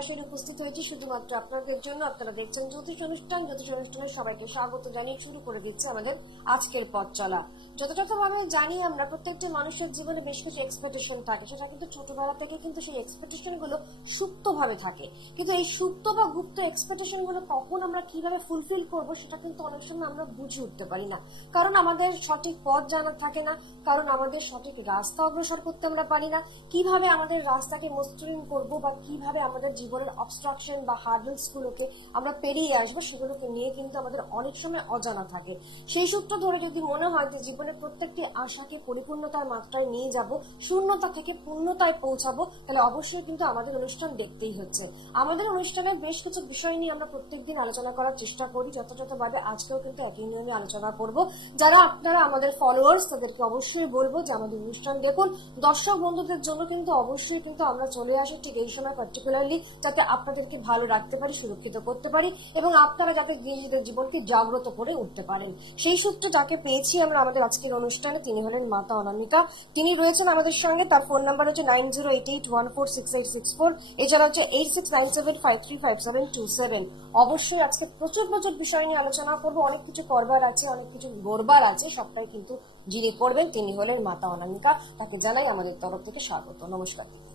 আসলে উপস্থিত হয়েছি শুধুমাত্র আপনাদের জন্য। আপনারা দেখছেন জ্যোতিষ অনুষ্ঠান। জ্যোতিষ অনুষ্ঠানে সবাইকে স্বাগত জানিয়ে শুরু করে দিচ্ছে আমাদের আজকের পথ চলা। যথাযথভাবে জানি আমরা প্রত্যেকটা মানুষের জীবনে বেশ কিছু এক্সপেকটেশন থাকে, সেটা কিন্তু ছোটবেলা থেকে কিন্তু সেই এক্সপেকটেশন গুলো সুপ্ত ভাবে থাকে। কিন্তু এই সুপ্ত বা গুপ্ত এক্সপেকটেশন গুলো কখন আমরা কিভাবে ফুলফিল করব সেটা কিন্তু অনেক সময় আমরা বুঝে উঠতে পারি না, কারণ আমাদের সঠিক পথ জানা থাকে না, কারণ আমাদের সঠিক রাস্তা অগ্রসর করতে আমরা পারি না। কিভাবে আমাদের রাস্তাকে মসৃণ করব বা কিভাবে আমাদের জীবনের অবস্ট্রাকশন বা হার্ডলস গুলোকে আমরা পেরিয়ে আসবো সেগুলোকে নিয়ে কিন্তু আমাদের অনেক সময় অজানা থাকে। সেই সূত্র ধরে যদি মনে হয় যে জীবনের প্রত্যেকটি আশাকে পরিপূর্ণতার মাত্রায় নিয়ে যাব, শূন্যতা থেকে পূর্ণতায় পৌঁছাবো, তাহলে অবশ্যই কিন্তু আমাদের অনুষ্ঠান দেখতেই হচ্ছে। আমাদের অনুষ্ঠানে বেশ কিছু বিষয় নিয়ে আমরা প্রত্যেকদিন আলোচনা করার চেষ্টা করি যথাযথভাবে। আজকেও কিন্তু একই নিয়মে আলোচনা করব। যারা আপনারা আমাদের ফলোয়ার্স তাদেরকে অবশ্যই বলবো যে আমাদের অনুষ্ঠান দেখুন। দর্শক বন্ধুদের জন্য কিন্তু অবশ্যই কিন্তু আমরা চলে আসি ঠিক এই সময় পার্টিকুলারলি, যাতে আপনাদেরকে ভালো রাখতে পারি, সুরক্ষিত করতে পারি এবং আপনারা যাতে নিজেদের জীবনকে জাগ্রত করে উঠতে পারেন। সেই সূত্র যাকে পেয়েছি আমরা আমাদের আজকের অনুষ্ঠানে, তিনি হলেন মাতা অনামিকা। তিনি রয়েছেন আমাদের সঙ্গে। তার ফোন নাম্বার হচ্ছে 9088146864, এছাড়া হচ্ছে 8697535727। অবশ্যই আজকে প্রচুর প্রচুর বিষয় নিয়ে আলোচনা করবো। অনেক কিছু করবার আছে, অনেক কিছু গড়বার আছে, সবটাই কিন্তু যিনি করবেন তিনি হলেন মাতা অনামিকা। তাকে জানাই আমাদের তরফ থেকে স্বাগত। নমস্কার দিদি।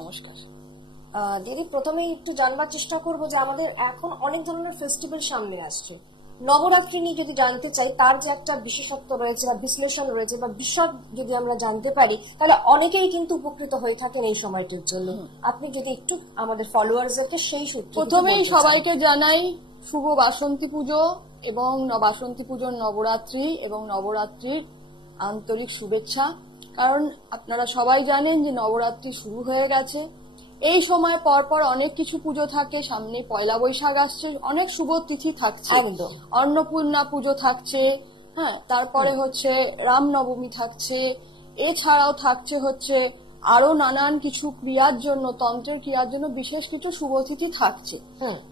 নমস্কার দিদি, প্রথমেই একটু জানবার চেষ্টা করবো যে আমাদের এখন অনেক ধরনের ফেস্টিভ্যাল সামনে আসছে। নবরাত্রি নিয়ে যদি জানতে চাই, তার যে একটা বিশেষত্ব রয়েছে বা বিশ্লেষণ রয়েছে বা বিশদ যদি আমরা জানতে পারি, তাহলে অনেকেই কিন্তু উপকৃত হয়ে থাকেন এই সময়টির জন্য। আপনি যদি একটু আমাদের ফলোয়ার্সদেরকে সেই সূত্রে প্রথমেই সবাইকে জানাই শুভ বাসন্তী পুজো এবং বাসন্তী পুজোর নবরাত্রি এবং নবরাত্রির আন্তরিক শুভেচ্ছা। কারণ আপনারা সবাই জানেন যে নবরাত্রি শুরু হয়ে গেছে। এই সময় পরপর অনেক কিছু পুজো থাকে, সামনে পয়লা বৈশাখ আসছে, অনেক শুভ তিথি থাকছে, অন্নপূর্ণা পুজো থাকছে, হ্যাঁ, তারপরে হচ্ছে রামনবমী থাকছে, এছাড়াও থাকছে হচ্ছে আরো নানান কিছু ক্রিয়ার জন্য, তন্ত্রের ক্রিয়ার জন্য বিশেষ কিছু শুভতিথি থাকছে।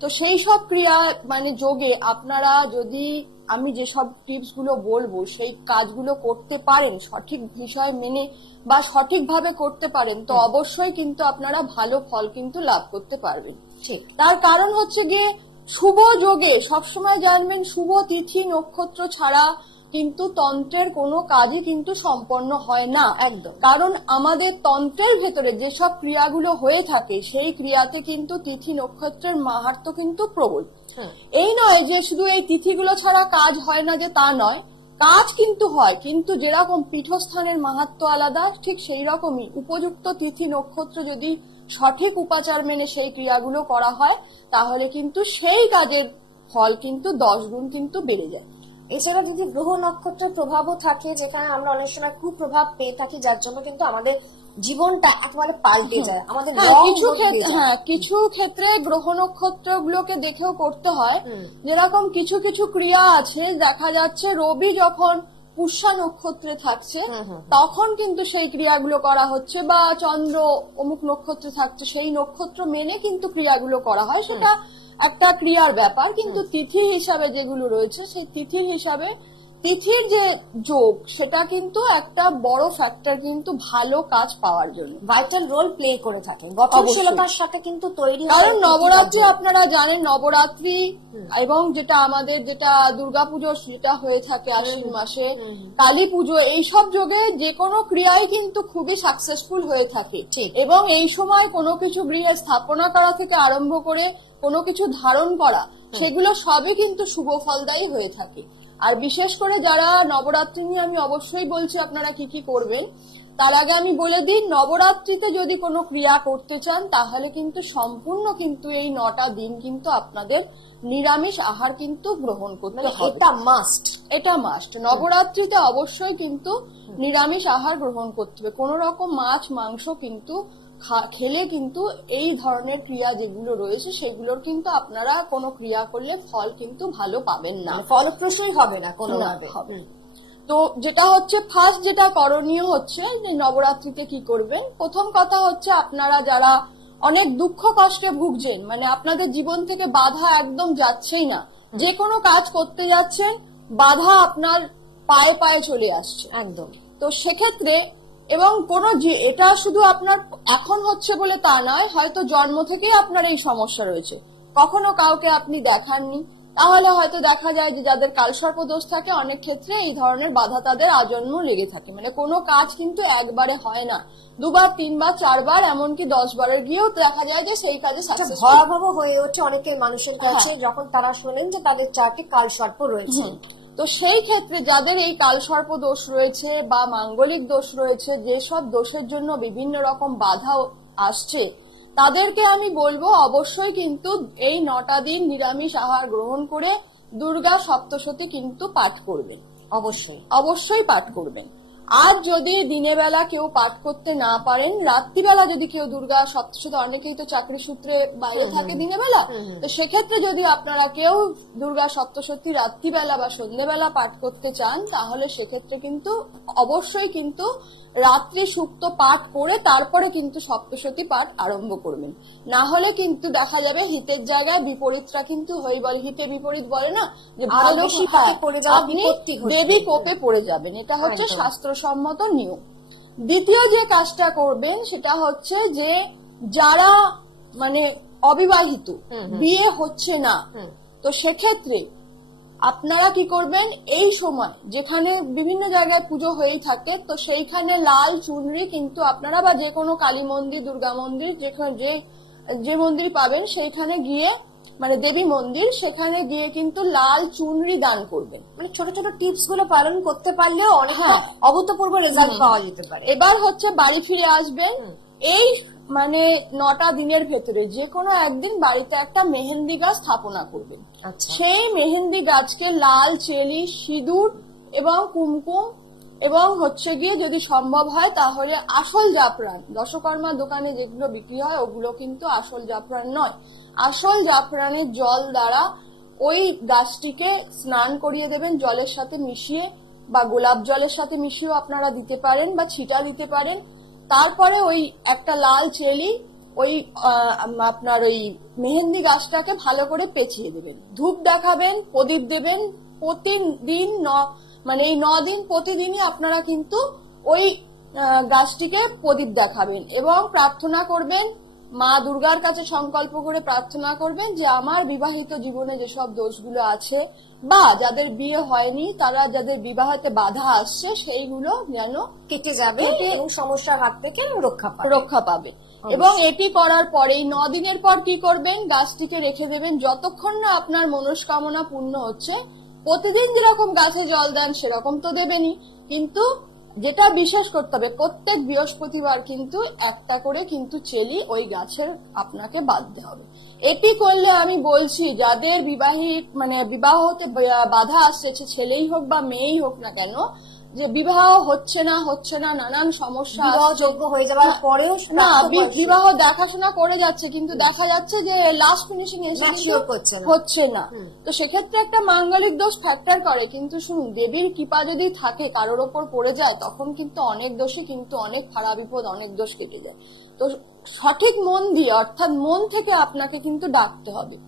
তো সেই সব ক্রিয়া মানে যোগে আপনারা যদি আমি যেসব টিপস গুলো বলবো সেই কাজগুলো করতে পারেন, সঠিক বিষয় মেনে বা সঠিকভাবে করতে পারেন, তো অবশ্যই কিন্তু আপনারা ভালো ফল কিন্তু লাভ করতে পারবেন। তার কারণ হচ্ছে গিয়ে শুভ যোগে সবসময় জানবেন শুভ তিথি নক্ষত্র ছাড়া কিন্তু তন্ত্রের কোনো কাজই কিন্তু সম্পন্ন হয় না একদম। কারণ আমাদের তন্ত্রের ভেতরে যেসব ক্রিয়াগুলো হয়ে থাকে সেই ক্রিয়াতে কিন্তু তিথি নক্ষত্রের মাহাত্ম্য কিন্তু প্রবল। এই নয় যে শুধু এই তিথিগুলো ছাড়া কাজ হয় না, যে তা নয়, কাজ কিন্তু হয়, কিন্তু যেরকম পীঠস্থানের মাহাত্ম্য আলাদা, ঠিক সেই রকমই উপযুক্ত তিথি নক্ষত্র যদি সঠিক উপাচার মেনে সেই ক্রিয়াগুলো করা হয় তাহলে কিন্তু সেই কাজের ফল কিন্তু 10 গুণ কিন্তু বেড়ে যায়। এছাড়া যদি গ্রহ নক্ষত্রের প্রভাবও থাকে, যেখানে আমরা অনেক সময় খুব প্রভাব পেয়ে থাকি, যার জন্য কিন্তু আমাদের জীবনটা একেবারে পাল্টে যায়। আমাদের কিছু ক্ষেত্রে গ্রহ নক্ষত্র গুলোকে দেখেও করতে হয়। যেরকম কিছু কিছু ক্রিয়া আছে, দেখা যাচ্ছে রবি যখন পুষ্যা নক্ষত্রে থাকছে তখন কিন্তু সেই ক্রিয়াগুলো করা হচ্ছে, বা চন্দ্র অমুক নক্ষত্রে থাকছে সেই নক্ষত্র মেনে কিন্তু ক্রিয়াগুলো করা হয়, সেটা একটা ক্রিয়ার ব্যাপার। কিন্তু তিথি হিসাবে যেগুলো রয়েছে সেই তিথি হিসাবে তিথির যে যোগ সেটা কিন্তু একটা বড় ফ্যাক্টর কিন্তু ভালো কাজ পাওয়ার জন্য ভাইটাল রোল প্লে করে থাকে, গঠনশীলতার সাথে কিন্তু তৈরি। কারণ নবরাত্রি আপনারা জানেন, নবরাত্রি এবং যেটা আমাদের যেটা দুর্গাপুজো সেটা হয়ে থাকে আশ্বিন মাসে, কালী পুজো, এইসব যোগে যে কোনো ক্রিয়াই কিন্তু খুবই সাকসেসফুল হয়ে থাকে। এবং এই সময় কোনো কিছু গৃহে স্থাপনা করা থেকে আরম্ভ করে কোনো কিছু ধারণ করা, সেগুলো সবই কিন্তু শুভ ফলদায়ী হয়ে থাকে। আর বিশেষ করে যারা নবরাত্রি নিয়ে আমি অবশ্যই বলছি আপনারা কি কি করবেন, তার আগে আমি বলে দিই, নবরাত্রিতে যদি কোনো ক্রিয়া করতে চান তাহলে কিন্তু সম্পূর্ণ কিন্তু এই 9টা দিন কিন্তু আপনাদের নিরামিষ আহার কিন্তু গ্রহণ করতে হবে। এটা মাস্ট। নবরাত্রিতে অবশ্যই কিন্তু নিরামিষ আহার গ্রহণ করতে হবে। কোন রকম মাছ মাংস কিন্তু খেলে কিন্তু এই ধরনের ক্রিয়া যেগুলো রয়েছে সেগুলোর কিন্তু আপনারা কোনো ক্রিয়া করলে ফল কিন্তু ভালো পাবেন না, ফলপ্রসূই হবে না কোনোভাবে। তো যেটা হচ্ছে ফার্স্ট যেটা করণীয় হচ্ছে যে নবরাত্রিতে কি করবেন, প্রথম কথা হচ্ছে আপনারা যারা অনেক দুঃখ কষ্টে ভুগছেন, মানে আপনাদের জীবন থেকে বাধা একদম যাচ্ছেই না, যে কোনো কাজ করতে যাচ্ছেন বাধা আপনার পায়ে পায়ে চলে আসছে একদম, তো সেক্ষেত্রে এবং কোনো যে এটা শুধু আপনার এখন হচ্ছে বলে তা নয়, হয়তো জন্ম থেকেই আপনার এই সমস্যা রয়েছে, কখনো কাউকে আপনি দেখাননি, তাহলে হয়তো দেখা যায় যে যাদের কালসর্প দোষ থাকে অনেক ক্ষেত্রে এই ধরনের বাধা তাদের আজন্ম লেগে থাকে। মানে কোনো কাজ কিন্তু একবারে হয় না, দুবার, তিনবার, চারবার, এমনকি 10 বারের গিয়েও দেখা যায় যে সেই কাজে সাকসেস। ভয়াবহ হয়ে ওঠে অনেকের মানুষের কাছে যখন তারা শোনেন যে তাদের 4টি কালসর্প রয়েছে। তো সেই ক্ষেত্রে যাদের এই কালসর্প দোষ রয়েছে বা মাঙ্গলিক দোষ রয়েছে, যেসব দোষের জন্য বিভিন্ন রকম বাধা আসছে, তাদেরকে আমি বলবো অবশ্যই কিন্তু এই 9টা দিন নিরামিষ আহার গ্রহণ করে দুর্গা সপ্তশতী কিন্তু পাঠ করবেন। অবশ্যই পাঠ করবেন। আর যদি দিনের বেলা কেউ পাঠ করতে না পারেন, রাত্রিবেলা যদি কেউ দুর্গা সপ্তশতী, অনেকেই তো চাকরি সূত্রে বাইরে থাকে দিনের বেলা, তো সেক্ষেত্রে যদি আপনারা কেউ দুর্গা সপ্তশতী রাত্রিবেলা বা সন্ধ্যেবেলা পাঠ করতে চান, তাহলে সেক্ষেত্রে কিন্তু অবশ্যই কিন্তু রাত্রি সুক্ত পাঠ করে তারপরে কিন্তু সপ্তশতী পাঠ আরম্ভ করবেন। না হলে কিন্তু দেখা যাবে হিতের জায়গায় বিপরীতটা কিন্তু হয়ে বলে, হিতে বিপরীত বলে না, যে ভালো আপনি দেবী কোপে পড়ে যাবেন। এটা হচ্ছে শাস্ত্রসম্মত নিয়ম। দ্বিতীয় যে কাজটা করবেন সেটা হচ্ছে যে যারা মানে অবিবাহিত, বিয়ে হচ্ছে না, তো সেক্ষেত্রে আপনারা কি করবেন, এই সময় যেখানে বিভিন্ন জায়গায় পুজো হয়েই থাকে, তো সেইখানে লাল চুনরি কিন্তু আপনারা, বা যে কোনো কালী মন্দির, দুর্গা মন্দির, যেখানে যে মন্দির পাবেন সেইখানে গিয়ে, মানে দেবী মন্দির, সেখানে গিয়ে কিন্তু লাল চুনরি দান করবেন। মানে ছোট ছোট টিপস গুলো পালন করতে পারলেও অনেকটা অভূতপূর্ব রেজাল্ট পাওয়া যেতে পারে। এবার হচ্ছে বাড়ি ফিরে আসবেন, এই মানে 9টা দিনের ভেতরে যে কোনো একদিন বাড়িতে একটা মেহেন্দি গাছ স্থাপনা করবেন। সেই মেহেন্দি গাছকে লাল চেলি, সিঁদুর এবং কুমকুম এবং হচ্ছে গিয়ে যদি সম্ভব হয় তাহলে আসল জাফরান, দশকর্মা দোকানে যেগুলো বিক্রি হয় ওগুলো কিন্তু আসল জাফরান নয়, আসল জাফরানের জল দ্বারা ওই গাছটিকে স্নান করিয়ে দেবেন জলের সাথে মিশিয়ে, বা গোলাপ জলের সাথে মিশিয়েও আপনারা দিতে পারেন, বা ছিটা দিতে পারেন। তারপরে ওই একটা লাল চেলি ওই আপনার ওই মেহেন্দি গাছটাকে ভালো করে পেঁচিয়ে দেবেন, ধূপ দেখাবেন, প্রদীপ দেবেন। প্রতিদিন মানে এই 9 দিন প্রতিদিনই আপনারা কিন্তু ওই গাছটিকে প্রদীপ দেখাবেন এবং প্রার্থনা করবেন, মা দুর্গার কাছে সংকল্প করে প্রার্থনা করবেন যে আমার বিবাহিত জীবনে যেসব দোষগুলো আছে, বা যাদের বিয়ে হয়নি, তারা যাদের বিবাহতে বাধা আসছে, সেইগুলো যেন কেটে যাবে এবং সমস্যার হাত থেকে রক্ষা পাবে। এবং এটি করার পরে 9 দিনের পর কি করবেন, গাছটিকে রেখে দেবেন যতক্ষণ না আপনার মনস্কামনা পূর্ণ হচ্ছে। প্রতিদিন যেরকম গাছে জল দেন সেরকম তো দেবেনই, কিন্তু যেটা বিশেষ করতে হবে, প্রত্যেক বৃহস্পতিবার কিন্তু একটা করে কিন্তু চেলি ওই গাছের আপনাকে বাঁধতে হবে। এটি করলে আমি বলছি যাদের বিবাহ হতে বাধা আসছে, ছেলেই হোক বা মেয়েই হোক না কেন, যে বিবাহ হচ্ছে না, নানান সমস্যা, যোগ্য হয়ে যাওয়ার পরেও না বিবাহ দেখাশোনা করে যাচ্ছে, কিন্তু দেখা যাচ্ছে যে লাস্ট ফিনিশিং এসে হচ্ছে না, তো সেক্ষেত্রে একটা মাঙ্গলিক দোষ ফ্যাক্টর করে। কিন্তু শুনুন, দেবীর কৃপা যদি থাকে কারোর ওপর পড়ে যায়, তখন কিন্তু অনেক দোষই কিন্তু অনেক খারাপ বিপদ, অনেক দোষ কেটে যায়। তো সঠিক মন দিয়ে, অর্থাৎ মন থেকে আপনাকে কিন্তু ডাকতে হবে।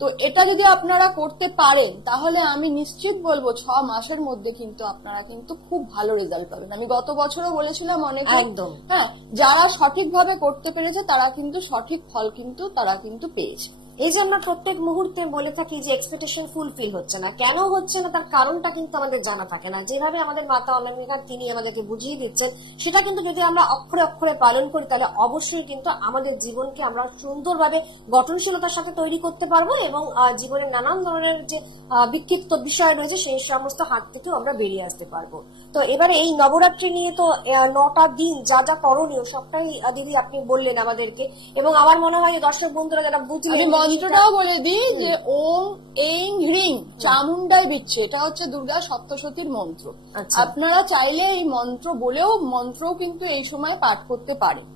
তো এটা যদি আপনারা করতে পারেন তাহলে আমি নিশ্চিত বলবো 6 মাসের মধ্যে কিন্তু আপনারা কিন্তু খুব ভালো রেজাল্ট পাবেন। আমি গত বছরও বলেছিলাম অনেকে, যারা সঠিকভাবে করতে পেরেছে তারা কিন্তু সঠিক ফল কিন্তু তারা কিন্তু পেয়েছে। এই যে আমরা প্রত্যেক মুহূর্তে বলে থাকি যে এক্সপেকটেশন ফুলফিল হচ্ছে না, কেন হচ্ছে না তার কারণটা কিন্তু আমাদের জানা থাকে না। যেভাবে আমাদের মাতা অনামিকা তিনি আমাদেরকে বুঝিয়ে দিচ্ছেন, সেটা কিন্তু যদি আমরা অক্ষরে অক্ষরে পালন করি তাহলে অবশ্যই কিন্তু আমাদের জীবনকে আমরা সুন্দরভাবে গঠনশীলতার সাথে তৈরি করতে পারবো এবং জীবনের নানান ধরনের যে বিক্ষিপ্ত বিষয় রয়েছে সেই সমস্ত হাত থেকে আমরা বেরিয়ে আসতে পারবো। তো এবারে এই নবরাত্রি নিয়ে তো 9টা দিন যা যা করণীয় সবটাই দিদি আপনি বললেন আমাদেরকে, এবং আমার মনে হয় দর্শক বন্ধুরা যারা বুঝলেন, মন্ত্রটাও বলে দিই যে ওম এং হ্রিং চামুন্ডাই বিচ্ছে, এটা হচ্ছে দুর্গা সপ্তশতীর মন্ত্র। আপনারা চাইলে এই মন্ত্র বলেও মন্ত্রও কিন্তু এই সময় পাঠ করতে পারেন।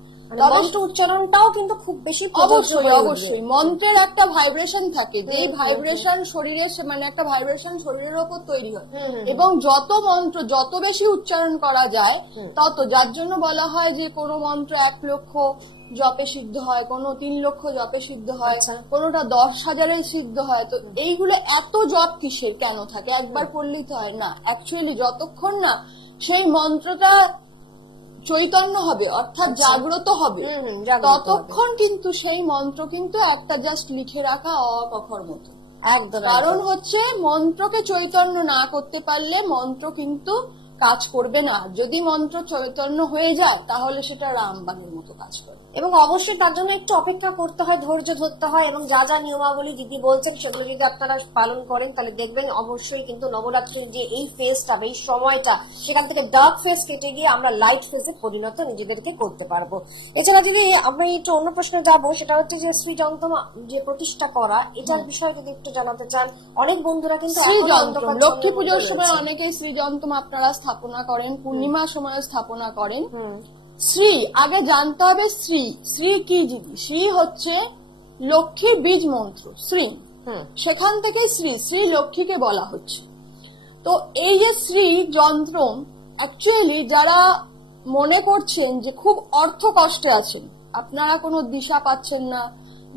উচ্চারণটাও কিন্তু খুব বেশি অবশ্যই মন্ত্রের একটা ভাইব্রেশন থাকে, যে ভাইব্রেশন শরীরে একটা ভাইব্রেশন শরীরের ওপর তৈরি হয়, এবং যত মন্ত্র যত বেশি উচ্চারণ করা যায় তত, যার জন্য বলা হয় যে কোনো মন্ত্র 1 লক্ষ জপে সিদ্ধ হয়, কোনো 3 লক্ষ জপে সিদ্ধ হয়, কোনোটা 10,000-এ সিদ্ধ হয়। তো এইগুলো এত জপ কিসের, কেন থাকে? একবার পড়লেই তো হয় না। অ্যাকচুয়ালি যতক্ষণ না সেই মন্ত্রটা চৈতন্য হবে অর্থাৎ জাগ্রত হবে, জাগ্রত হবে। ততক্ষণ কিন্তু সেই মন্ত্র কিন্তু একটা জাস্ট লিখে রাখা অ কখর মতো। একদম কারণ হচ্ছে মন্ত্রকে চৈতন্য না করতে পারলে মন্ত্র কিন্তু কাজ করবে না। যদি মন্ত্র চৈতন্য হয়ে যায় তাহলে সেটা রামবাণের মতো কাজ করে। এবং অবশ্যই তার জন্য একটু অপেক্ষা করতে হয়, ধৈর্য ধরতে হয়, এবং যা যা নিয়মাবলী দিদি বলছেন সেগুলো যদি আপনারা পালন করেন তাহলে দেখবেন অবশ্যই কিন্তু নবরাত্রির যে এই ফেজটা, এই সময়টা, সেখান থেকে ডার্ক ফেজ কেটে গিয়ে আমরা লাইট ফেজে পরিণত নিজেদেরকে করতে পারবো। এছাড়া যদি আমরা একটু অন্য প্রশ্নে যাবো, সেটা হচ্ছে যে শ্রী যন্ত্র যে প্রতিষ্ঠা করা, এটার বিষয়ে যদি একটু জানাতে চান। অনেক বন্ধুরা কিন্তু শ্রী এখনো যন্ত্রম অন্ধকার লক্ষ্মী জন্মের পুজোর মধ্যে সময় রয়েছে। অনেকে শ্রী যন্ত্রম আপনারা স্থাপনা করেন, পূর্ণিমার সময় স্থাপনা করেন। হুম, শ্রী আগে জানতে হবে শ্রী শ্রী কি জিনিস। শ্রী হচ্ছে লক্ষ্মীর বীজ মন্ত্র শ্রী, হুম, সেখান থেকে শ্রী শ্রী লক্ষ্মীকে বলা হচ্ছে। তো এই যে শ্রী যন্ত্রম, অ্যাকচুয়ালি যারা মনে করছেন যে খুব অর্থ কষ্টে আছেন, আপনারা কোনো দিশা পাচ্ছেন না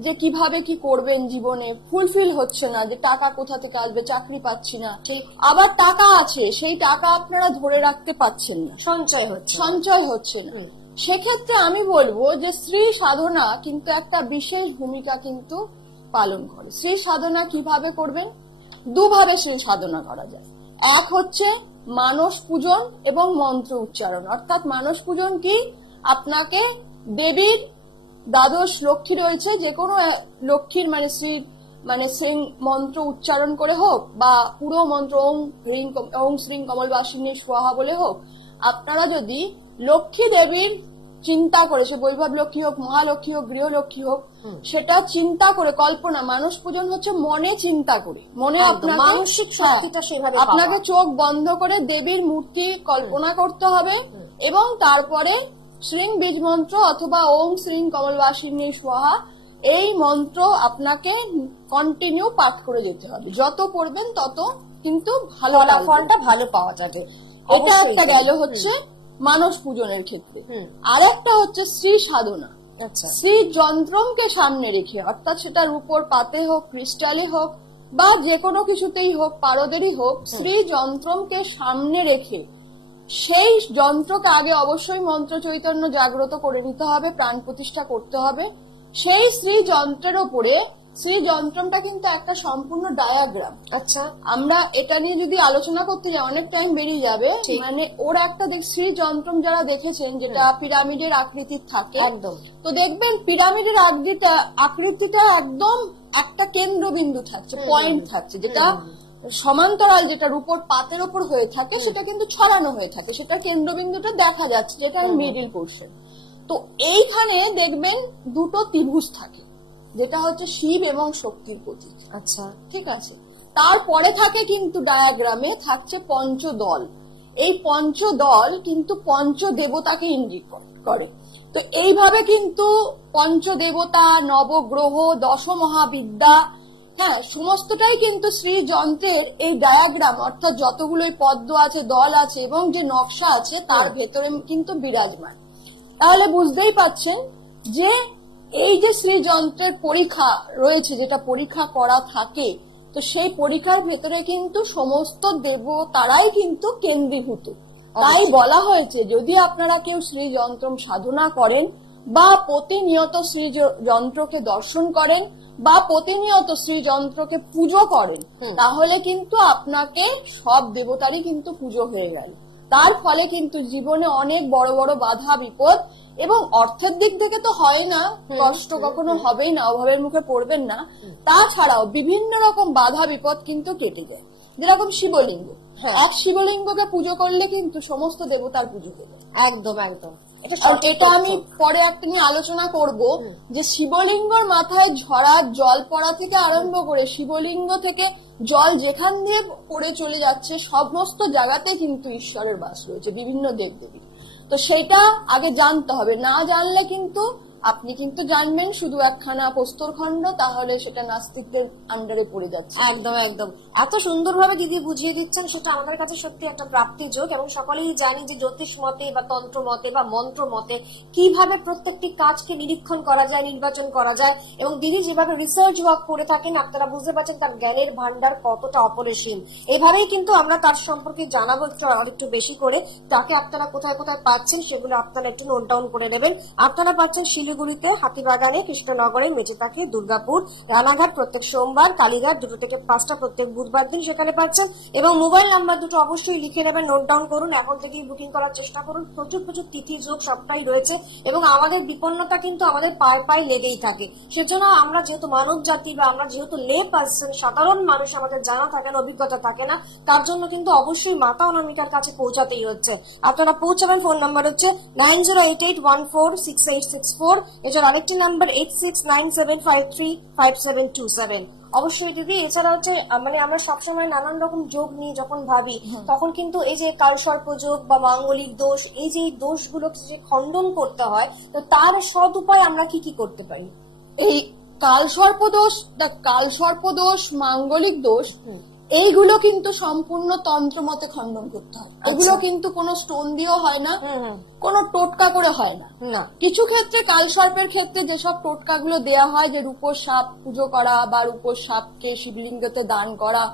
যে কিভাবে কি করবেন, জীবনে ফুলফিল হচ্ছে না, যে টাকা কোথা থেকে আসবে, চাকরি পাচ্ছি না, আবার টাকা আছে সেই টাকা আপনারা ধরে রাখতে পাচ্ছেন না, সঞ্চয় হচ্ছে। সঞ্চয় হচ্ছে না, সেক্ষেত্রে আমি বলবো যে শ্রী সাধনা কিন্তু একটা বিশেষ ভূমিকা কিন্তু পালন করে। শ্রী সাধনা কিভাবে করবেন? দুভাবে শ্রী সাধনা করা যায়। এক হচ্ছে মানস পূজন এবং মন্ত্র উচ্চারণ। অর্থাৎ মানস পূজন কি? আপনাকে দেবীর দ্বাদশ লক্ষ্মী রয়েছে, যে কোনো লক্ষ্মীর মানে সেই মন্ত্র উচ্চারণ করে হোক বা পুরো মন্ত্র ওং শ্রীং কমলবাসিনী স্বাহা বলে হোক, আপনারা যদি লক্ষ্মী দেবীর চিন্তা করে, সে বৈভব লক্ষ্মী হোক, মহালক্ষ্মী হোক, গৃহলক্ষ্মী হোক, সেটা চিন্তা করে কল্পনা, মানস পূজন হচ্ছে মনে চিন্তা করে, মনে আপনাকে মানসিক শক্তিটা সেভাবে আপনাকে চোখ বন্ধ করে দেবীর মূর্তি কল্পনা করতে হবে এবং তারপরে শ্রীং বীজ মন্ত্র অথবা ওং শ্রীং কমলবাসিনী স্বাহা এই মন্ত্র আপনাকে কন্টিনিউ পাঠ করে যেতে হবে। যত পড়বেন তত কিন্তু ভালো ফলাফলটা ভালো পাওয়া যাবে। এটা একটা গেল হচ্ছে মানস পূজনের ক্ষেত্রে। আর একটা হচ্ছে শ্রী সাধনা। আচ্ছা, শ্রী যন্ত্রমকে সামনে রেখে, অর্থাৎ সেটার উপর পাতে হোক, ক্রিস্টালে হোক বা যে কোনো কিছুতেই হোক, পারদেরই হোক, শ্রী যন্ত্রমকে সামনে রেখে সেই যন্ত্রকে আগে অবশ্যই মন্ত্র চৈতন্য জাগ্রত করে নিতে হবে, প্রাণ প্রতিষ্ঠা করতে হবে। সেই শ্রী যন্ত্রের ওপরে, শ্রী যন্ত্রমটা কিন্তু একটা সম্পূর্ণ ডায়াগ্রাম। আচ্ছা, আমরা এটা নিয়ে যদি আলোচনা করতে যাই অনেক টাইম বেরিয়ে যাবে। মানে ওর একটা শ্রী যন্ত্রম যারা দেখেছেন যেটা পিরামিডের আকৃতির থাকে, একদম। তো দেখবেন পিরামিডের আকৃতিটা একদম একটা কেন্দ্রবিন্দু থাকছে, পয়েন্ট থাকছে, যেটা সমান্তরাল, যেটার উপর পাতের উপর হয়ে থাকে সেটা কিন্তু ছড়ানো হয়ে থাকে, সেটা কেন্দ্রবিন্দুটা দেখা যাচ্ছে, যেটা মিডিল পোর্শন। তো এইখানে দেখবেন দুটো ত্রিভুজ থাকে, যেটা হচ্ছে শিব এবং শক্তির প্রতীক। আচ্ছা, ঠিক আছে। তারপরে থাকে কিন্তু ডায়াগ্রামে থাকছে পঞ্চদল। এই পঞ্চদল কিন্তু পঞ্চদেবতাকে ইঙ্গিত করে। তো এইভাবে কিন্তু পঞ্চদেবতা, নবগ্রহ, দশ মহাবিদ্যা, হ্যাঁ, সমস্তটাই কিন্তু শ্রী যন্ত্রের এই ডায়াগ্রাম, অর্থাৎ যতগুলো পদ্ম আছে, দল আছে এবং যে নকশা আছে তার ভেতরে কিন্তু বিরাজমান। তাহলে বুঝতেই পাচ্ছেন যে এই যে শ্রী যন্ত্রের পরীক্ষা রয়েছে, যেটা পরীক্ষা করা থাকে, তো সেই পরীক্ষার ভেতরে কিন্তু সমস্ত দেবতারাই কিন্তু কেন্দ্রীভূত। তাই বলা হয়েছে যদি আপনারা কেউ শ্রী যন্ত্রম সাধনা করেন বা প্রতিনিয়ত শ্রী যন্ত্রকে দর্শন করেন বা প্রতিনিয়ত শ্রী যন্ত্রকে পুজো করেন, তাহলে কিন্তু আপনাকে সব দেবতারই কিন্তু পুজো হয়ে গেল। তার ফলে কিন্তু জীবনে অনেক বড় বড় বাধা বিপদ, এবং অর্থের দিক থেকে তো হয় না, কষ্ট কখনো হবেই না, অভাবের মুখে পড়বেন না, তাছাড়াও বিভিন্ন রকম বাধা বিপদ কিন্তু কেটে যায়। যেরকম শিবলিঙ্গ, এক শিবলিঙ্গকে পুজো করলে কিন্তু সমস্ত দেবতার পুজো দেবে। একদম একদম। এটা আমি পরে একটা নিয়ে আলোচনা করব, যে শিবলিঙ্গর মাথায় ঝরা জল পড়া থেকে আরম্ভ করে শিবলিঙ্গ থেকে জল যেখান দিয়ে পড়ে চলে যাচ্ছে, সমস্ত জায়গাতে কিন্তু ঈশ্বরের বাস রয়েছে, বিভিন্ন দেবদেবীর। তো সেটা আগে জানতে হবে, না জানলে কিন্তু আপনি কিন্তু জানবেন শুধু একখানা প্রস্তরখণ্ড, তাহলে সেটা নাস্তিকদের আন্ডারে পড়ে যাচ্ছে। একদম একদম, এত সুন্দরভাবে দিদি বুঝিয়ে দিচ্ছেন, সেটা আমাদের কাছে সত্যি একটা প্রাপ্তি যোগ। এবং সকলেই জানি যে জ্যোতিষ মতে বা তন্ত্র মতে বা মন্ত্র মতে কিভাবে প্রত্যেকটি কাজকে নিরীক্ষণ করা যায়, নির্বাচন করা যায়। এবং দিদি যেভাবে রিসার্চ ওয়ার্ক করে থাকেন, আপনারা বুঝতে পারছেন তার জ্ঞানের ভান্ডার কতটা অপরিসীম। এভাবেই কিন্তু আমরা তার সম্পর্কে জানাবো একটু বেশি করে। তাকে আপনারা কোথায় কোথায় পাচ্ছেন সেগুলো আপনারা একটু নোট ডাউন করে নেবেন। আপনারা পাচ্ছেন শিলিগুড়িতে, হাতিবাগানে, কৃষ্ণনগরে, মেচেতাকে, দুর্গাপুর, রানাঘাট প্রত্যেক সোমবার, কালীঘাট 2 থেকে 5টা প্রত্যেক বুধবার দিন সেখানে পাচ্ছেন। এবং মোবাইল নাম্বার দুটো অবশ্যই লিখে নেবেন, নোট ডাউন করুন, এখন থেকেই বুকিং করার চেষ্টা করুন। প্রচুর প্রচুর তিথি যোগ সবটাই রয়েছে এবং আমাদের বিপন্নতা কিন্তু আমাদের পায়ে পায়ে লেগেই থাকে। সেজন্য আমরা যেহেতু মানব জাতি বা আমরা যেহেতু লে পার্সন, সাধারণ মানুষ, আমাদের জানা থাকে না, অভিজ্ঞতা থাকে না, তার জন্য কিন্তু অবশ্যই মাতা অনামিকার কাছে পৌঁছাতেই হচ্ছে। আপনারা পৌঁছাবেন, ফোন নাম্বার হচ্ছে 9088146864। এছাড়া আরেকটি নাম্বার 8697535727। অবশ্যই দিদি, এছাড়া হচ্ছে মানে আমরা সবসময় নানান রকম যোগ নিয়ে যখন ভাবি, তখন কিন্তু এই যে কালসর্প যোগ বা মাঙ্গলিক দোষ, এই যে দোষগুলো যে খণ্ডন করতে হয়, তো তার সৎ উপায় আমরা কি কি করতে পারি? এই কালসর্প দোষ, মাঙ্গলিক দোষ, এইগুলো কিন্তু সম্পূর্ণ তন্ত্র মতে খণ্ডন করতে হয়। এগুলো কিন্তু কোনো স্টোন দিয়েও হয় না, কোনো টোটকা করে হয় না। কিছু ক্ষেত্রে কালসর্পের ক্ষেত্রে যেসব টোটকাগুলো দেয়া হয়, যে রূপোর সাপ পুজো করা বা রূপোর সাপকে শিবলিঙ্গতে দান করা,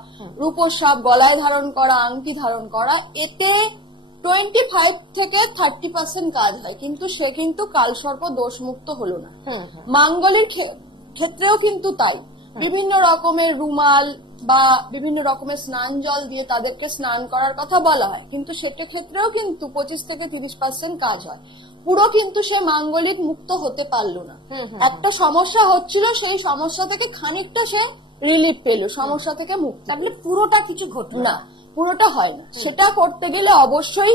রূপোর সাপ গলায় ধারণ করা, আংটি ধারণ করা, এতে 25 থেকে 30% কাজ হয়, কিন্তু সে কিন্তু কালসর্প দোষমুক্ত হলো না। মাঙ্গলিক ক্ষেত্রেও কিন্তু তাই। বিভিন্ন রকমের রুমাল বা বিভিন্ন রকমের স্নান জল দিয়ে তাদেরকে স্নান করার কথা বলা হয়, কিন্তু সেটা ক্ষেত্রেও কিন্তু 25 থেকে 30% কাজ হয়। পুরো কিন্তু সে মাঙ্গলিক মুক্ত হতে পারলো না। একটা সমস্যা হচ্ছিল, সেই সমস্যা থেকে খানিকটা সে রিলিফ পেল, সমস্যা থেকে মুক্ত। তাহলে পুরোটা কিছু ঘটলো না, পুরোটা হয় না। সেটা করতে গেলে অবশ্যই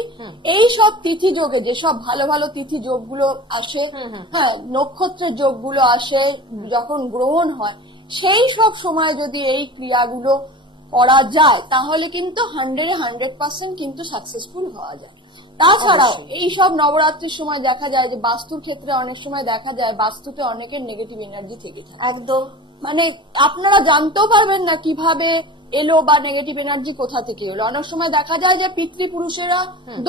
এই সব তিথি যোগে, যেসব ভালো ভালো তিথি যোগগুলো আসে, হ্যাঁ, নক্ষত্রের যোগগুলো আসে, যখন গ্রহণ হয়, সেই সব সময় যদি এই ক্রিয়াগুলো করা যায়, তাহলে কিন্তু 100% কিন্তু সাকসেসফুল হওয়া যায়। তাছাড়াও এই সব নবরাত্রির সময় দেখা যায় যে বাস্তুর ক্ষেত্রে অনেক সময় দেখা যায় বাস্তুতে অনেকের নেগেটিভ এনার্জি থেকে থাকে। একদম, মানে আপনারা জানতেও পারবেন না কিভাবে এলো বা নেগেটিভ এনার্জি কোথা থেকে এলো। অনেক সময় দেখা যায় যে পিতৃপুরুষেরা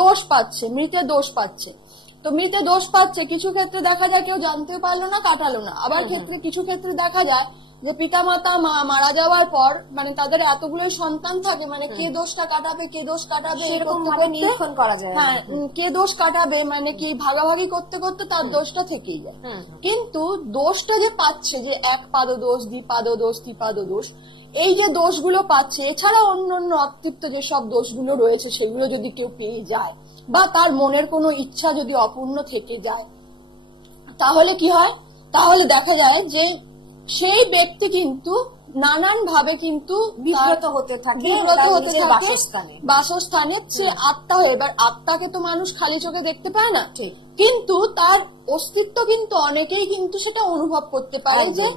দোষ পাচ্ছে, মৃতে দোষ পাচ্ছে। তো মৃতে দোষ পাচ্ছে, কিছু ক্ষেত্রে দেখা যায় কেউ জানতে পারলো না, কাটালো না। আবার কিছু ক্ষেত্রে দেখা যায় যে পিতামাতা মারা যাওয়ার পর মানে তাদের এতগুলোই সন্তান থাকে, মানে কে দোষটা কাটাবে, কে দোষ কাটাবে, এরকম ভাবে নিরীক্ষণ করা যায়। হ্যাঁ, কে দোষ কাটাবে, মানে কি ভাগাভাগি করতে করতে তার দোষটা থেকেই যায়। কিন্তু দোষটা যে পাচ্ছে, যে এক পাদ দোষ, দ্বিপাদ দোষ, ত্রিপাদ দোষ, এই যে দোষগুলো পাচ্ছে, এছাড়া অন্যান্য অতৃপ্ত যেসব দোষগুলো রয়েছে, সেগুলো যদি কেউ পেয়ে যায় বা তার মনের কোনো ইচ্ছা যদি অপূর্ণ থেকে যায়, তাহলে কি হয়? তাহলে দেখা যায় যে সেই ব্যক্তি কিন্তু নানান ভাবে কিন্তু বিব্রত হতে থাকে বাসস্থানে, সে আত্মা হয়ে। এবার আত্মাকে তো মানুষ খালি চোখে দেখতে পায় না, কিন্তু তার অস্তিত্ব কিন্তু অনেকেই কিন্তু সেটা অনুভব করতে পারে, যে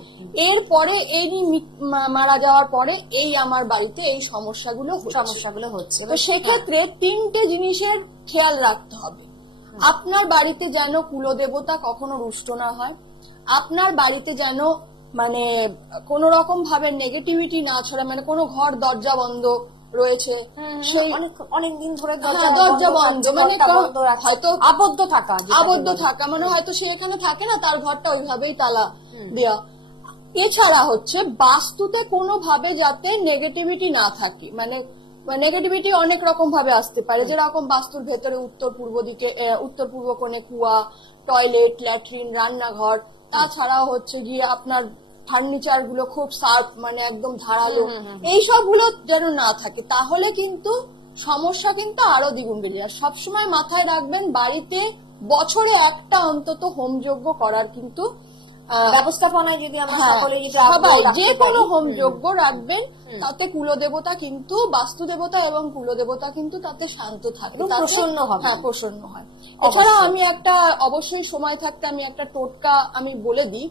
এর পরে এই মারা যাওয়ার পরে এই আমার বাড়িতে এই সমস্যাগুলো হচ্ছে। তো সেক্ষেত্রে 3টে জিনিসের খেয়াল রাখতে হবে। আপনার বাড়িতে যেন কুলদেবতা কখনো রুষ্ট না হয়, আপনার বাড়িতে যেন মানে কোন রকম ভাবে নেগেটিভিটি না ছড়ায়, মানে কোনো ঘর দরজা বন্ধ রয়েছে, সেই অনেকদিন ধরে দরজা বন্ধ, মানে হয়তো আবদ্ধ থাকা, মানে হয়তো সে এখানে থাকে না, তার ঘরটা ওইভাবেই তালা দেওয়া। এছাড়া হচ্ছে বাস্তুতে কোনোভাবে যাতে নেগেটিভিটি না থাকে, মানে নেগেটিভিটি অনেক রকম ভাবে আসতে পারে, যেরকম বাস্তুর ভেতরে উত্তর পূর্ব কোণে কুয়া, টয়লেট, ল্যাট্রিন, রান্নাঘর, তাছাড়াও হচ্ছে গিয়ে আপনার ফার্নিচার গুলো খুব শার্প, মানে একদম ধারালো, এইসব গুলো যেন না থাকে, তাহলে কিন্তু সমস্যা কিন্তু আরো দ্বিগুণ বেড়ে যায়। সবসময় মাথায় রাখবেন, বাড়িতে বছরে একটা অন্তত হোমযজ্ঞ করার কিন্তু ব্যবস্থাপনায় যদি আমরা সবাই যে কোনো হোমযজ্ঞ রাখবেন, তাতে কুলদেবতা কিন্তু, বাস্তু দেবতা এবং কুলদেবতা কিন্তু তাতে শান্ত থাকে, প্রসন্ন হয়। এছাড়া আমি একটা অবশ্যই সময় থাকতে আমি একটা টোটকা আমি বলে দিই।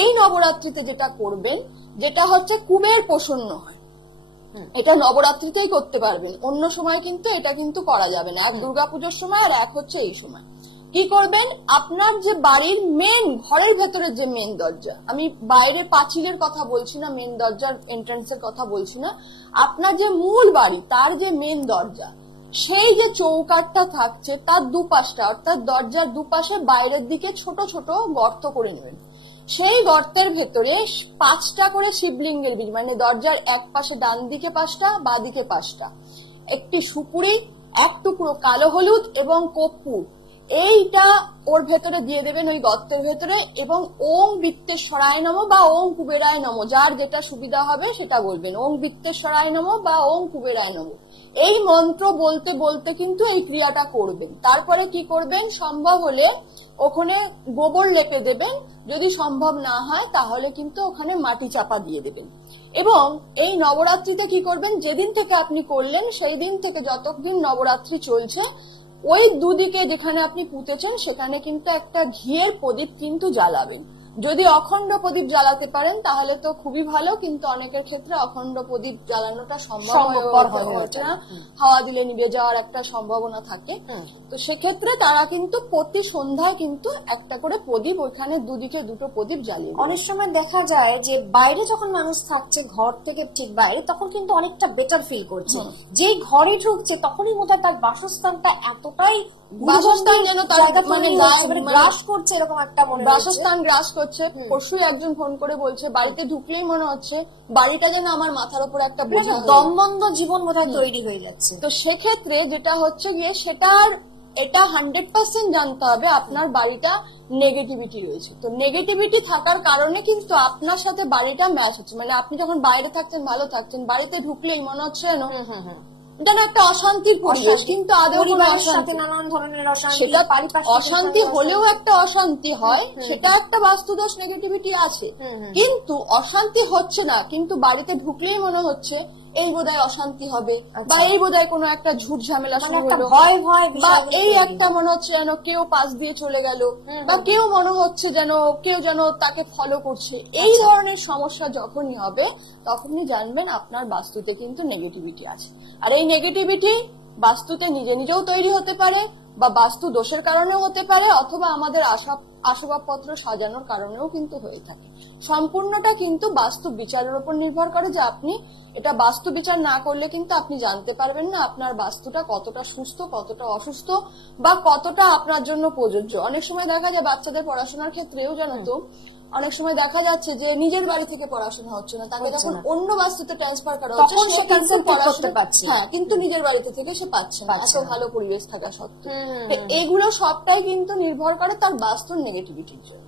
এই নবরাত্রিতে যেটা করবেন, যেটা হচ্ছে কুবের প্রসন্ন হয়, এটা নবরাত্রিতেই করতে পারবেন, অন্য সময় কিন্তু এটা কিন্তু করা যাবে না। এক দুর্গাপুজোর সময় আর এক হচ্ছে এই সময়। কি করবেন, আপনার যে বাড়ির মেন ঘরের ভেতরে যে মেন দরজা, আমি বাইরে পাঁচিলের কথা বলছি না, মেন দরজার এন্ট্রান্সের কথা বলছি না, আপনার যে মূল বাড়ি তার যে মেন দরজা, সেই যে চৌকাঠটা থাকছে তার দুপাশটা, অর্থাৎ দরজার দুপাশে বাইরের দিকে ছোট ছোট গর্ত করে নেবেন। সেই গর্তের ভেতরে 5টা করে শিবলিঙ্গের বীজ, মানে দরজার এক পাশে ডান দিকে 5টা, বাঁ দিকে 5টা, একটি সুপুরি, এক টুকরো কালো হলুদ এবং কর্পূর, এইটা ওর ভেতরে দিয়ে দেবেন ওই গর্তের ভেতরে, এবং ওং বৃত্তেশ্বরায় নমঃ বা ওং কুবেরায় নমঃ, যার যেটা সুবিধা হবে সেটা বলবেন, ওং বৃত্তেশ্বরায় নমঃ বা ওং কুবেরায় নমঃ। এই মন্ত্র বলতে বলতে কিন্তু এই ক্রিয়াটা করবেন। তারপরে কি করবেন, সম্ভব হলে ওখানে গোবর লেপে দেবেন, যদি সম্ভব না হয় তাহলে কিন্তু ওখানে মাটি চাপা দিয়ে দেবেন। এবং এই নবরাত্রিতে কি করবেন, যেদিন থেকে আপনি করলেন সেই দিন থেকে যতদিন নবরাত্রি চলছে, ওই দুদিকে যেখানে আপনি পুঁতেছেন সেখানে কিন্তু একটা ঘিয়ের প্রদীপ কিন্তু জ্বালাবেন। যদি অখণ্ড প্রদীপ জ্বালাতে পারেন তাহলে তো খুবই ভালো, কিন্তু অনেকের ক্ষেত্রে অখণ্ড প্রদীপ জ্বালানোটা সম্ভবপর হয়ে ওঠে না, হাওয়া দিলে নিভে যাওয়ার একটা সম্ভাবনা থাকে। তো সেক্ষেত্রে তারা কিন্তু প্রতি সন্ধ্যায় কিন্তু একটা করে প্রদীপ ওইখানে দুদিকে দুটো প্রদীপ জ্বালিয়ে। অনেক সময় দেখা যায় যে বাইরে যখন মানুষ থাকছে, ঘর থেকে ঠিক বাইরে, তখন কিন্তু অনেকটা বেটার ফিল করছে। যেই ঘরে ঢুকছে তখনই বোধহয় তার বাসস্থানটা এতটাই বাসস্থান যেন তার মানে গ্রাস করছে, এরকম একটা মনে হচ্ছে। বাসস্থান গ্রাস করছে। পরশুই একজন ফোন করে বলছে বাড়িতে ঢুকলেই মনে হচ্ছে বাড়িটা যেন আমার মাথার উপর একটা বোঝা, দমবন্ধ জীবন বোধহয় তৈরি হয়ে যাচ্ছে। তো সেক্ষেত্রে যেটা হচ্ছে গিয়ে এটা 100% জানতে হবে আপনার বাড়িটা নেগেটিভিটি রয়েছে। তো নেগেটিভিটি থাকার কারণে কিন্তু আপনার সাথে বাড়িটা ম্যাচ হচ্ছে, মানে আপনি যখন বাইরে থাকছেন ভালো থাকছেন, বাড়িতে ঢুকলেই মনে হচ্ছে যেন একটা অশান্তির পরিবেশ, কিন্তু আদৌ নানান ধরনের সেটা অশান্তি হলেও একটা অশান্তি হয়, সেটা একটা বাস্তুদোষ, নেগেটিভিটি আছে। কিন্তু অশান্তি হচ্ছে না, কিন্তু বাড়িতে ঢুকলেই মনে হচ্ছে এই বোধহয় অশান্তি হবে, বা এই বোধহয় কোনো একটা ঝুট ঝামেলা শুরু হলো, বা এই একটা মনে হচ্ছে যেন কেউ পাশ দিয়ে চলে গেল, বা কেউ মনে হচ্ছে কেউ যেন তাকে ফলো করছে। এই ধরনের সমস্যা যখনই হবে তখনই জানবেন আপনার বাস্তুতে কিন্তু নেগেটিভিটি আছে। আর এই নেগেটিভিটি বাস্তুতে নিজে নিজেও তৈরি হতে পারে, বা বাস্তু দোষের কারণেও হতে পারে, অথবা আমাদের আসবাবপত্র সাজানোর কারণেও কিন্তু হয়ে থাকে। সম্পূর্ণটা কিন্তু বাস্তু বিচারের উপর নির্ভর করে, যে আপনি এটা বাস্তু বিচার না করলে কিন্তু আপনি জানতে পারবেন না আপনার বাস্তুটা কতটা সুস্থ, কতটা অসুস্থ, বা কতটা আপনার জন্য প্রযোজ্য। অনেক সময় দেখা যায় বাচ্চাদের পড়াশোনার ক্ষেত্রেও জানো তো, অনেক সময় দেখা যাচ্ছে যে নিজের বাড়ি থেকে পড়াশোনা হচ্ছে না, তাকে যখন অন্য বাস্তুতে ট্রান্সফার করা হচ্ছে সে কিন্তু পড়াশোনা পাচ্ছে, হ্যাঁ, কিন্তু নিজের বাড়িতে থেকে সে পাচ্ছে না, এত ভালো পরিবেশ থাকা সত্ত্বেও। এগুলো সবটাই কিন্তু নির্ভর করে তার বাস্তুর নেগেটিভিটির জন্য।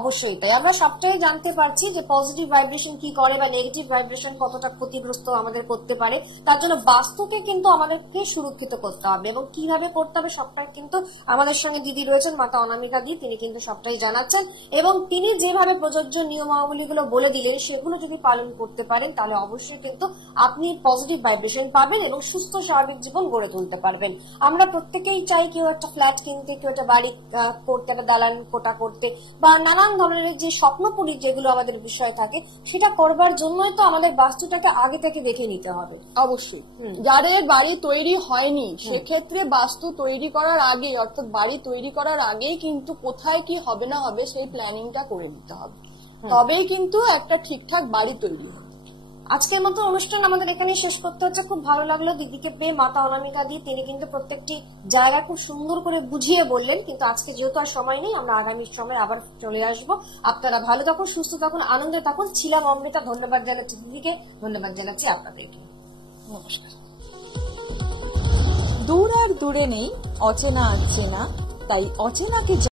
অবশ্যই তাই। আমরা সবটাই জানতে পারছি যে পজিটিভ ভাইব্রেশন কি করে বা নেগেটিভ ভাইব্রেশন কতটা ক্ষতিগ্রস্ত আমাদের করতে পারে। তার জন্য বাস্তুকে কিন্তু আমাদেরকে সুরক্ষিত করতে হবে, এবং কিভাবে করতে হবে সবটাই কিন্তু আমাদের সঙ্গে দিদি রয়েছেন, মাতা অনামিকা দি, তিনি কিন্তু সবটাই জানাচ্ছেন। এবং তিনি যেভাবে প্রযোজ্য নিয়মাবলীগুলো বলে দিলেন সেগুলো যদি পালন করতে পারেন তাহলে অবশ্যই কিন্তু আপনি পজিটিভ ভাইব্রেশন পাবেন এবং সুস্থ স্বাভাবিক জীবন গড়ে তুলতে পারবেন। আমরা প্রত্যেকেই চাই কেউ একটা ফ্ল্যাট কিনতে, কেউ একটা বাড়ি করতে, একটা দালান কোটা করতে, বা নানান ধরনের যে স্বপ্নপুরী যেগুলো আমাদের বিষয় থাকে সেটা করবার জন্যই তো আমাদের বাস্তুটাকে আগে থেকে দেখে নিতে হবে। অবশ্যই যাদের বাড়ি তৈরি হয়নি সেক্ষেত্রে বাস্তু তৈরি করার আগে, অর্থাৎ বাড়ি তৈরি করার আগেই কিন্তু কোথায় কি হবে না হবে সেই প্ল্যানিংটা করে নিতে হবে, তবেই কিন্তু একটা ঠিকঠাক বাড়ি তৈরি হবে। আজকের মতো অনুষ্ঠান আমাদের এখানে শেষ করতে হচ্ছে। খুব ভালো লাগলো দিদিকে পেয়ে, মাতা অনামিকা দি, তিনি কিন্তু প্রত্যেকটি জায়গা খুব সুন্দর করে বুঝিয়ে বললেন। কিন্তু আজকে যেহেতু আর সময় নেই, আমরা আগামী সময় আবার চলে আসবো। আপনারা ভালো থাকুন, সুস্থ থাকুন, আনন্দে থাকুন। ছিলাম অমৃতা। ধন্যবাদ জানাচ্ছি দিদিকে, ধন্যবাদ জানাচ্ছি আপনাদেরকে। নমস্কার। দূর আর দূরে নেই অচেনা আর চেনা, তাই অচেনাকে